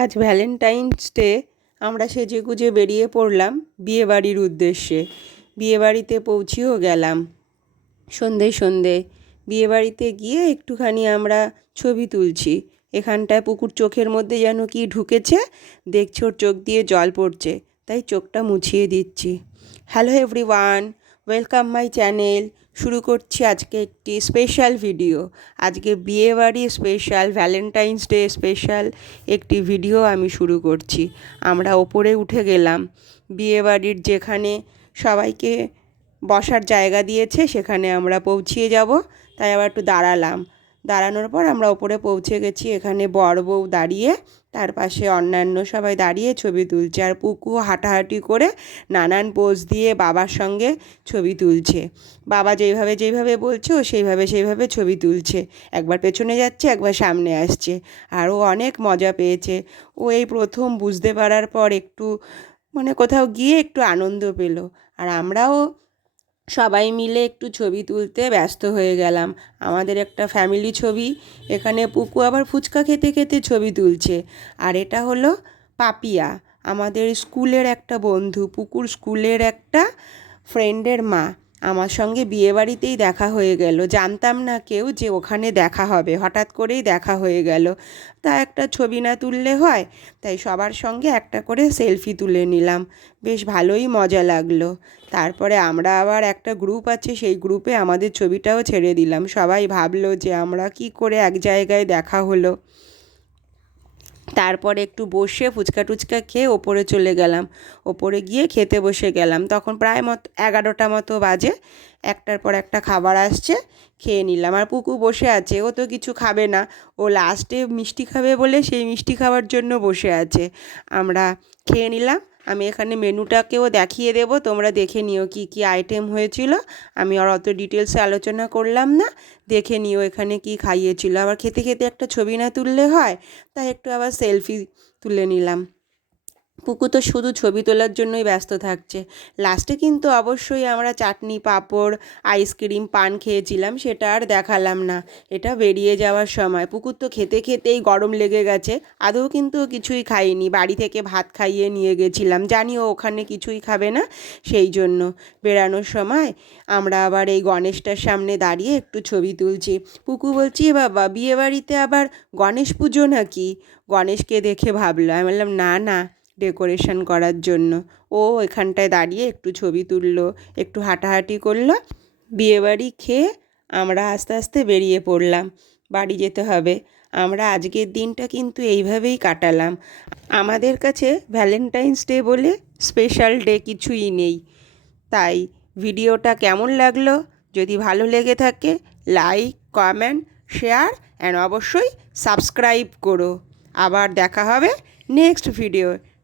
আজ Valentine's day আমরা সেজেগুজে বেরিয়ে পড়লাম বিয়েবাড়ির উদ্দেশ্যে। বিয়েবাড়িতে পৌঁছেও গেলাম। সন্ধে সন্ধে বিয়েবাড়িতে গিয়ে একটুখানি আমরা ছবি তুলছি। এখানটায় পুকুর চোখের মধ্যে যেন কি ঢুকেছে, দেখছি, ওর চোখ দিয়ে জল পড়ছে, তাই চোখটা মুছিয়ে দিচ্ছি। Hello everyone welcome my channel. শুরু করছি আজকে একটি স্পেশাল ভিডিও। আজকে বিয়েবাড়ি স্পেশাল, ভ্যালেন্টাইন্স ডে স্পেশাল একটি ভিডিও আমি শুরু করছি। আমরা ওপরে উঠে গেলাম। বিয়েবাড়ির যেখানে সবাইকে বসার জায়গা দিয়েছে, সেখানে আমরা পৌঁছিয়ে যাব। তাই আবার একটু দাঁড়ালাম। দাঁড়ানোর পর আমরা ওপরে পৌঁছে গেছি। এখানে বর বউ দাঁড়িয়ে, তার পাশে অন্যান্য সবাই দাঁড়িয়ে ছবি তুলছে আর পুকু হাঁটাহাঁটি করে নানান পোজ দিয়ে বাবার সঙ্গে ছবি তুলছে। বাবা যেইভাবে যেইভাবে বলছে, ও সেইভাবে সেইভাবে ছবি তুলছে। একবার পেছনে যাচ্ছে, একবার সামনে আসছে। আর ও অনেক মজা পেয়েছে। ও এই প্রথম বুঝতে পারার পর একটু মানে কোথাও গিয়ে একটু আনন্দ পেল। আর আমরাও সবাই মিলে একটু ছবি তুলতে ব্যস্ত হয়ে গেলাম। আমাদের একটা ফ্যামিলি ছবি, এখানে পুকু আবার ফুচকা খেতে খেতে ছবি তুলছে। আর এটা হলো পাপিয়া, আমাদের স্কুলের একটা বন্ধু, পুকুর স্কুলের একটা ফ্রেন্ডের মা। আমার সঙ্গে বিয়েবাড়িতেই দেখা হয়ে গেল। জানতাম না কেউ যে ওখানে দেখা হবে। হঠাৎ করেই দেখা হয়ে গেল। তা একটা ছবি না তুললে হয়? তাই সবার সঙ্গে একটা করে সেলফি তুলে নিলাম। বেশ ভালোই মজা লাগল। তারপরে আমরা আবার একটা গ্রুপ আছে, সেই গ্রুপে আমাদের ছবিটাও ছেড়ে দিলাম। সবাই ভাবলো যে আমরা কি করে এক জায়গায় দেখা হলো। তারপরে একটু বসে ফুচকা টুচকা খেয়ে ওপরে চলে গেলাম। ওপরে গিয়ে খেতে বসে গেলাম। তখন প্রায় মতো এগারোটা মতো বাজে। একটার পর একটা খাবার আসছে, খেয়ে নিলাম। আর পুকু বসে আছে। ও তো কিছু খাবে না। ও লাস্টে মিষ্টি খাবে বলে সেই মিষ্টি খাওয়ার জন্য বসে আছে। আমরা খেয়ে নিলাম। আমি এখানে মেনুটাকেও দেখিয়ে দেব, তোমরা দেখে নিও কি কি আইটেম হয়েছিল। আমি আর অত ডিটেলসে আলোচনা করলাম না, দেখে নিও এখানে কি খাইয়েছিল। আবার খেতে খেতে একটা ছবি না তুললে হয়, তাই একটু আবার সেলফি তুলে নিলাম। পুকু তো শুধু ছবি তোলার জন্যই ব্যস্ত থাকছে। লাস্টে কিন্তু অবশ্যই আমরা চাটনি, পাঁপড়, আইসক্রিম, পান খেয়েছিলাম, সেটা আর দেখালাম না। এটা বেরিয়ে যাওয়ার সময়। পুকুর তো খেতে খেতেই গরম লেগে গেছে। আদৌ কিন্তু কিছুই খাইনি। বাড়ি থেকে ভাত খাইয়ে নিয়ে গেছিলাম। জানি ও ওখানে কিছুই খাবে না, সেই জন্য। বেরানোর সময় আমরা আবার এই গণেশটার সামনে দাঁড়িয়ে একটু ছবি তুলছি। পুকু বলছি, "এ বাবা, বিয়েবাড়িতে আবার গণেশ পুজো নাকি? গণেশকে দেখে ভাবলো আমি বললাম, না না। ডেকোরেশন করার জন্য। ও এখানটায় দাঁড়িয়ে একটু ছবি তুললো, একটু হাঁটাহাঁটি করল। বিয়েবাড়ি খেয়ে আমরা আস্তে আস্তে বেরিয়ে পড়লাম। বাড়ি যেতে হবে। আমরা আজকের দিনটা কিন্তু এইভাবেই কাটালাম। আমাদের কাছে ভ্যালেন্টাইন্স ডে বলে স্পেশাল ডে কিছুই নেই। তাই ভিডিওটা কেমন লাগল? যদি ভালো লেগে থাকে, লাইক, কমেন্ট, শেয়ার অ্যান্ড অবশ্যই সাবস্ক্রাইব করো। আবার দেখা হবে next video